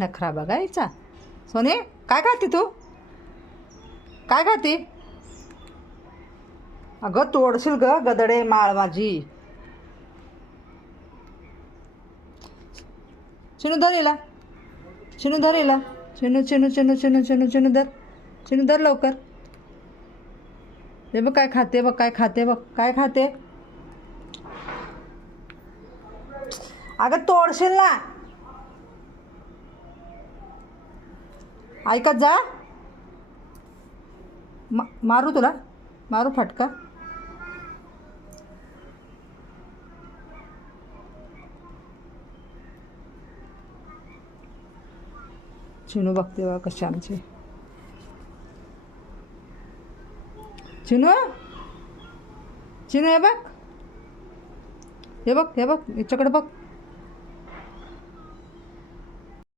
नखरा बघायचा. सोने काय खाते तू? काय खाते? अगं तोडशील ग गदडे माळ माझी. चिनू धर हिला. चिनू धर हिला. चिनू चिनू चिनू चिनू चिनू चिनू धर. चिनू धर लवकर. हे बघ काय खाते, बघ काय खाते, बघ काय खाते. अगं तोडशील ना. ऐकत जा. मारू तुला, मारू फटका. चिनू बघते बघा कशी आमची. चिनू चिनू हे बघ, हे बघ, हे बघ, याच्याकडे बघ.